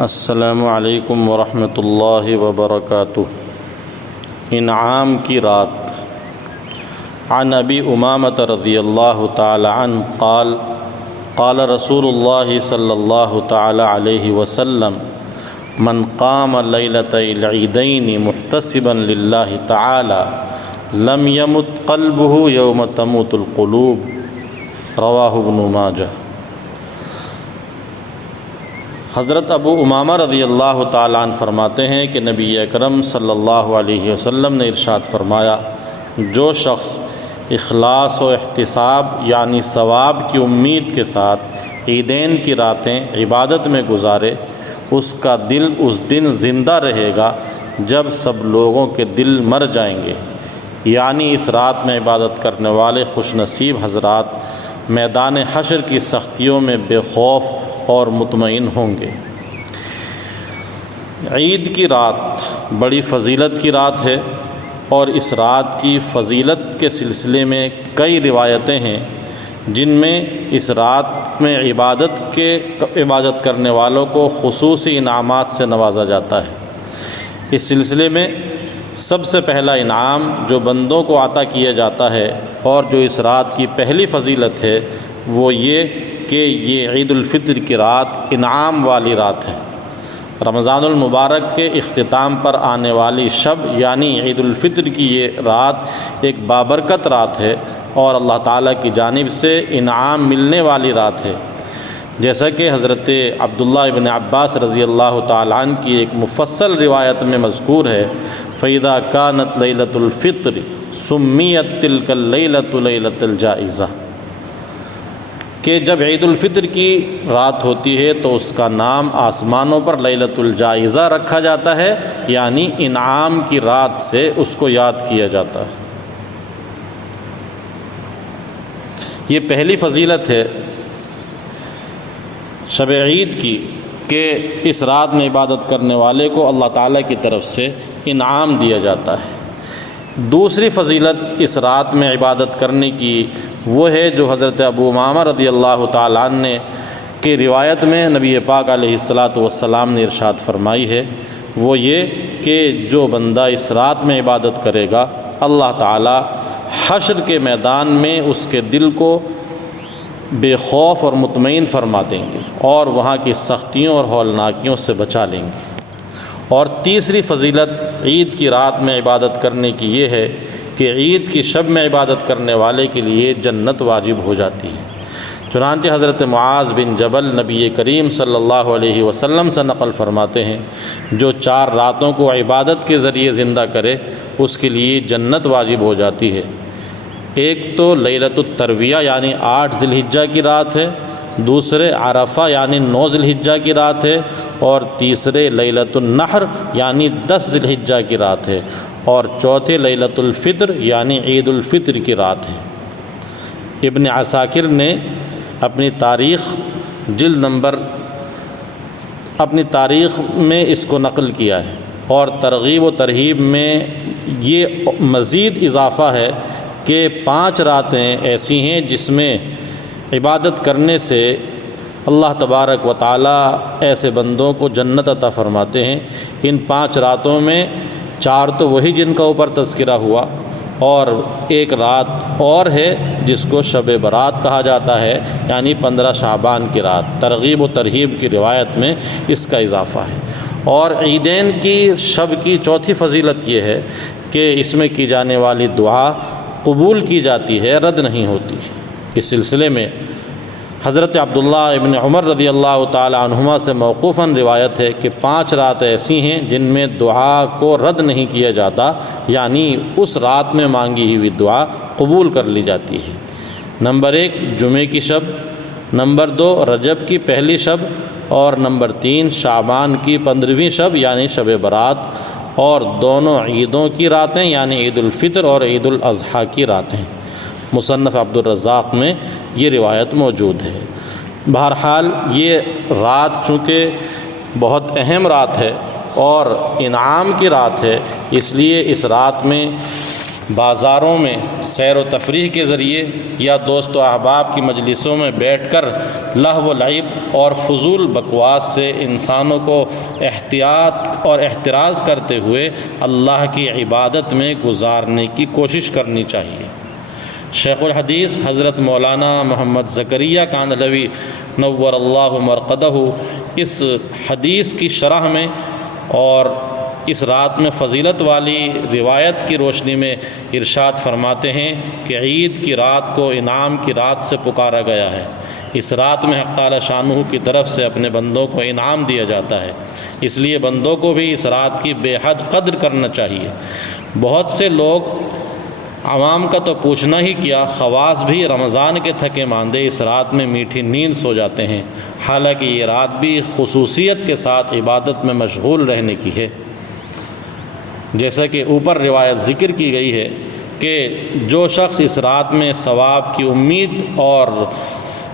السلام علیکم ورحمۃ اللہ وبرکاتہ۔ انعام کی رات۔ عن ابی امامۃ رضی اللہ تعالی عنہ قال قال رسول اللہ صلی اللہ تعالی علیہ وسلم من قام لیلۃ العیدین محتسبا للہ تعالی لم یمت قلبہ یوم تموت القلوب، رواہ ابن ماجہ۔ حضرت ابو امامہ رضی اللہ تعالیٰ عنہ فرماتے ہیں کہ نبی اکرم صلی اللہ علیہ وسلم نے ارشاد فرمایا، جو شخص اخلاص و احتساب یعنی ثواب کی امید کے ساتھ عیدین کی راتیں عبادت میں گزارے، اس کا دل اس دن زندہ رہے گا جب سب لوگوں کے دل مر جائیں گے، یعنی اس رات میں عبادت کرنے والے خوش نصیب حضرات میدان حشر کی سختیوں میں بے خوف اور مطمئن ہوں گے۔ عید کی رات بڑی فضیلت کی رات ہے، اور اس رات کی فضیلت کے سلسلے میں کئی روایتیں ہیں جن میں اس رات میں عبادت کرنے والوں کو خصوصی انعامات سے نوازا جاتا ہے۔ اس سلسلے میں سب سے پہلا انعام جو بندوں کو عطا کیا جاتا ہے اور جو اس رات کی پہلی فضیلت ہے وہ یہ کہ یہ عید الفطر کی رات انعام والی رات ہے۔ رمضان المبارک کے اختتام پر آنے والی شب یعنی عید الفطر کی یہ رات ایک بابرکت رات ہے اور اللہ تعالیٰ کی جانب سے انعام ملنے والی رات ہے، جیسا کہ حضرت عبداللہ ابن عباس رضی اللہ تعالیٰ عنہ کی ایک مفصل روایت میں مذکور ہے، فَإِذَا كَانَتْ لَيْلَةُ الْفِطْرِ سُمِّيَتْ تِلْكَ اللَّيْلَةُ لَيْلَةَ الْجَائِزَةِ، کہ جب عید الفطر کی رات ہوتی ہے تو اس کا نام آسمانوں پر لیلۃ الجائزہ رکھا جاتا ہے، یعنی انعام کی رات سے اس کو یاد کیا جاتا ہے۔ یہ پہلی فضیلت ہے شب عید کی کہ اس رات میں عبادت کرنے والے کو اللہ تعالیٰ کی طرف سے انعام دیا جاتا ہے۔ دوسری فضیلت اس رات میں عبادت کرنے کی وہ ہے جو حضرت ابو امامہ رضی اللہ تعالیٰ عنہ نے کی روایت میں نبی پاک علیہ السلام نے ارشاد فرمائی ہے، وہ یہ کہ جو بندہ اس رات میں عبادت کرے گا اللہ تعالیٰ حشر کے میدان میں اس کے دل کو بے خوف اور مطمئن فرما دیں گے اور وہاں کی سختیوں اور ہولناکیوں سے بچا لیں گے۔ اور تیسری فضیلت عید کی رات میں عبادت کرنے کی یہ ہے کہ عید کی شب میں عبادت کرنے والے کے لیے جنت واجب ہو جاتی ہے۔ چنانچہ حضرت معاذ بن جبل نبی کریم صلی اللہ علیہ وسلم سے نقل فرماتے ہیں، جو 4 راتوں کو عبادت کے ذریعے زندہ کرے اس کے لیے جنت واجب ہو جاتی ہے۔ ایک تو لیلۃ الترویہ یعنی 8 ذی الحجہ کی رات ہے، دوسرے عرفہ یعنی 9 ذی الحجہ کی رات ہے، اور تیسرے لیلۃ النحر یعنی 10 ذی الحجہ کی رات ہے، اور چوتھے لیلۃ الفطر یعنی عید الفطر کی رات ہے۔ ابن عساکر نے اپنی تاریخ میں اس کو نقل کیا ہے، اور ترغیب و ترہیب میں یہ مزید اضافہ ہے کہ 5 راتیں ایسی ہیں جس میں عبادت کرنے سے اللہ تبارک و تعالیٰ ایسے بندوں کو جنت عطا فرماتے ہیں۔ ان 5 راتوں میں 4 تو وہی جن کا اوپر تذکرہ ہوا، اور ایک رات اور ہے جس کو شب برات کہا جاتا ہے، یعنی 15 شعبان کی رات۔ ترغیب و ترہیب کی روایت میں اس کا اضافہ ہے۔ اور عیدین کی شب کی چوتھی فضیلت یہ ہے کہ اس میں کی جانے والی دعا قبول کی جاتی ہے، رد نہیں ہوتی۔ اس سلسلے میں حضرت عبداللہ ابن عمر رضی اللہ تعالی عنہما سے موقوفاً روایت ہے کہ 5 رات ایسی ہیں جن میں دعا کو رد نہیں کیا جاتا، یعنی اس رات میں مانگی ہوئی دعا قبول کر لی جاتی ہے۔ نمبر 1 جمعے کی شب، نمبر 2 رجب کی پہلی شب، اور نمبر 3 شعبان کی 15ویں شب یعنی شب برات، اور دونوں عیدوں کی راتیں یعنی عید الفطر اور عید الاضحیٰ کی راتیں۔ مصنف عبدالرزاق میں یہ روایت موجود ہے۔ بہرحال یہ رات چونکہ بہت اہم رات ہے اور انعام کی رات ہے، اس لیے اس رات میں بازاروں میں سیر و تفریح کے ذریعے یا دوست و احباب کی مجلسوں میں بیٹھ کر لہو و لعب اور فضول بکواس سے انسانوں کو احتیاط اور احتراز کرتے ہوئے اللہ کی عبادت میں گزارنے کی کوشش کرنی چاہیے۔ شیخ الحدیث حضرت مولانا محمد زکریہ کاندھلوی نور اللہ مرقدہ اس حدیث کی شرح میں اور اس رات میں فضیلت والی روایت کی روشنی میں ارشاد فرماتے ہیں کہ عید کی رات کو انعام کی رات سے پکارا گیا ہے۔ اس رات میں حق تعالی شانہ کی طرف سے اپنے بندوں کو انعام دیا جاتا ہے، اس لیے بندوں کو بھی اس رات کی بے حد قدر کرنا چاہیے۔ بہت سے لوگ، عوام کا تو پوچھنا ہی کیا، خواص بھی رمضان کے تھکے ماندے اس رات میں میٹھی نیند سو جاتے ہیں، حالانکہ یہ رات بھی خصوصیت کے ساتھ عبادت میں مشغول رہنے کی ہے۔ جیسا کہ اوپر روایت ذکر کی گئی ہے کہ جو شخص اس رات میں ثواب کی امید اور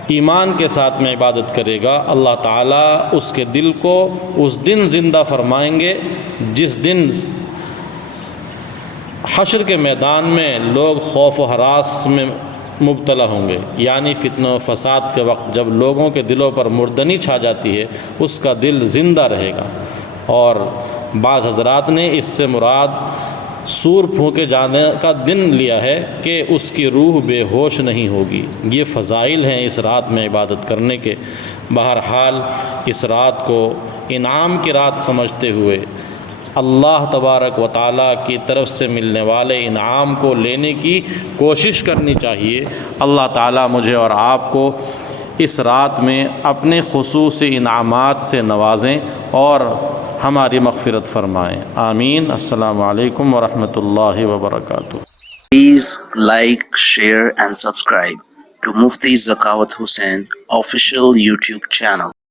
ایمان کے ساتھ میں عبادت کرے گا، اللہ تعالیٰ اس کے دل کو اس دن زندہ فرمائیں گے جس دن حشر کے میدان میں لوگ خوف و ہراس میں مبتلا ہوں گے، یعنی فتنہ و فساد کے وقت جب لوگوں کے دلوں پر مردنی چھا جاتی ہے اس کا دل زندہ رہے گا۔ اور بعض حضرات نے اس سے مراد سور پھونکے جانے کا دن لیا ہے کہ اس کی روح بے ہوش نہیں ہوگی۔ یہ فضائل ہیں اس رات میں عبادت کرنے کے۔ بہرحال اس رات کو انعام کی رات سمجھتے ہوئے اللہ تبارک و تعالیٰ کی طرف سے ملنے والے انعام کو لینے کی کوشش کرنی چاہیے۔ اللہ تعالیٰ مجھے اور آپ کو اس رات میں اپنے خصوصی انعامات سے نوازیں اور ہماری مغفرت فرمائیں، آمین۔ السلام علیکم ورحمۃ اللہ وبرکاتہ۔ Please like, share and subscribe to Mufti Zakawat Hussain official YouTube channel.